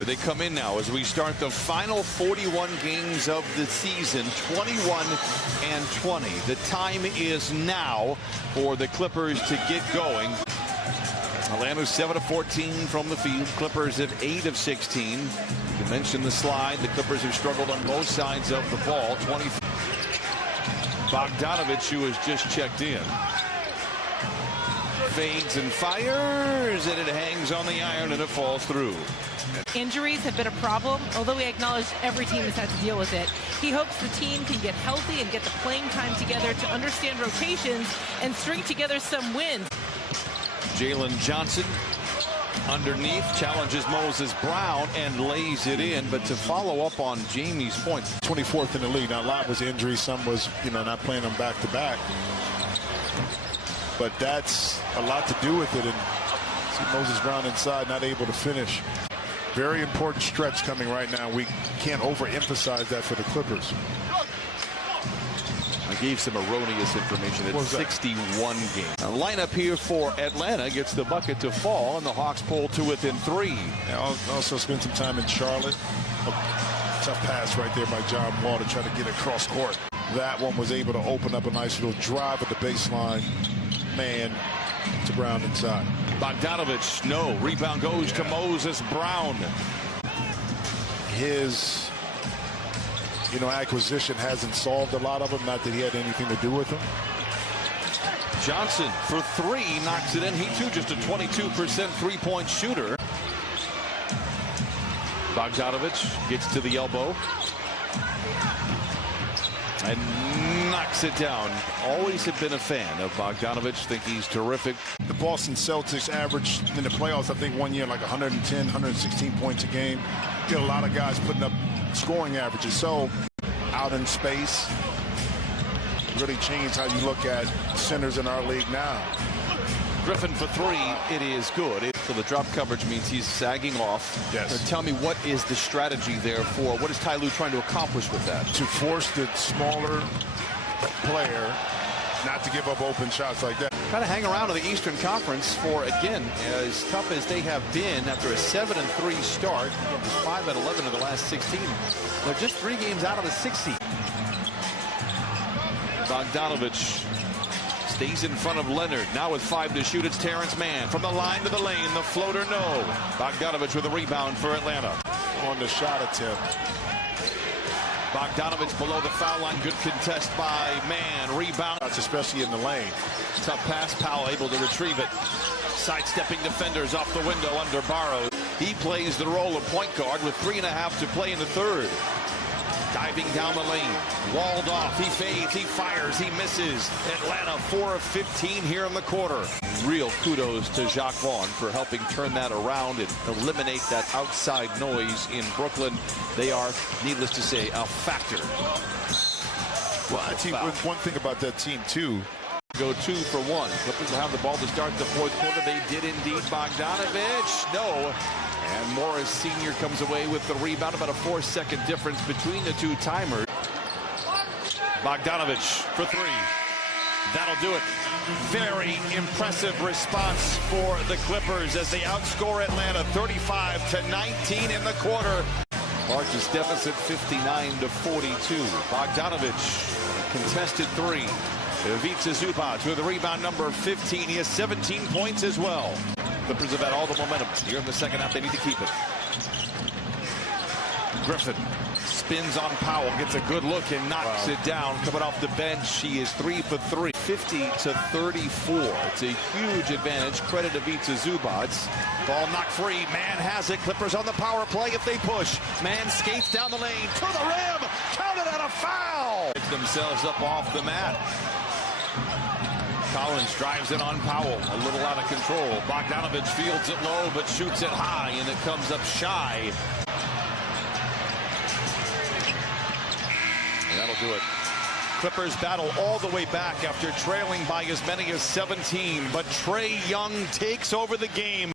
They come in now as we start the final 41 games of the season, 21-20. The time is now for the Clippers to get going. Atlanta's 7 of 14 from the field. Clippers at 8 of 16. You mentioned the slide. The Clippers have struggled on both sides of the ball. Bogdanovic, who has just checked in, fades and fires, and it hangs on the iron and it falls through. Injuries have been a problem, although we acknowledge every team has had to deal with it. He hopes the team can get healthy and get the playing time together to understand rotations and string together some wins. Jalen Johnson underneath challenges Moses Brown and lays it in, but to follow up on Jamie's point, 24th in the league. Now a lot was injury, some was not playing them back to back, but that's a lot to do with it. And see Moses Brown inside, not able to finish. Very important stretch coming right now. We can't overemphasize that for the Clippers. I gave some erroneous information. It's 61 games. A lineup here for Atlanta gets the bucket to fall, and the Hawks pull to within 3. Also spent some time in Charlotte. A tough pass right there by John Wall to try to get across court. That one was able to open up a nice little drive at the baseline. Man to Brown inside. Bogdanovic, no. Rebound goes to Moses Brown. His acquisition hasn't solved a lot of them. Not that he had anything to do with them. Johnson for 3 knocks it in. He too just a 22% three-point shooter. Bogdanovic gets to the elbow and knocks it down. Always have been a fan of Bogdanovic. Think he's terrific. The Boston Celtics averaged in the playoffs, I think, one year like 110, 116 points a game. Get a lot of guys putting up scoring averages. So out in space really changed how you look at centers in our league now. Griffin for 3. It is good. So the drop coverage means he's sagging off. Yes. So tell me, what is the strategy there for? What is Ty Lue trying to accomplish with that? To force the smaller player not to give up open shots like that. Kind of hang around in the Eastern Conference for, again, as tough as they have been after a 7-3 start. Just 5-11 in the last 16. They're just 3 games out of the 6th seed. Bogdanovic stays in front of Leonard. Now with 5 to shoot, it's Terrence Mann. From the line to the lane, the floater, no. Bogdanovic with a rebound for Atlanta. On the shot attempt. Bogdanovic below the foul line. Good contest by Mann. Rebound. Especially in the lane. Tough pass. Powell able to retrieve it. Sidestepping defenders off the window under Barrow. He plays the role of point guard with 3.5 to play in the third. Diving down the lane. Walled off. He fades. He fires. He misses. Atlanta 4 of 15 here in the quarter. Real kudos to Jacques Vaughn for helping turn that around and eliminate that outside noise in Brooklyn. They are, needless to say, a factor. Well, I think one thing about that team, too. Go 2 for 1. Clippers will have the ball to start the fourth quarter. They did indeed. Bogdanovic, no. And Morris Sr. comes away with the rebound. About a 4-second difference between the two timers. Bogdanovic for 3. That'll do it. Very impressive response for the Clippers as they outscore Atlanta 35-19 in the quarter. Largest deficit 59-42. Bogdanovic, contested 3. Ivica Zubac with the rebound number 15. He has 17 points as well. Clippers have had all the momentum. Here in the second half, they need to keep it. Griffin spins on Powell, gets a good look and knocks it down. Coming off the bench, he is 3 for 3. 50-34. It's a huge advantage. Credit to Ivica Zubac. Ball knocked free. Mann has it. Clippers on the power play if they push. Mann skates down the lane to the rim. Counted on a foul. Pick themselves up off the mat. Collins drives it on Powell, a little out of control. Bogdanovic fields it low, but shoots it high, and it comes up shy. And that'll do it. Clippers battle all the way back after trailing by as many as 17, but Trae Young takes over the game.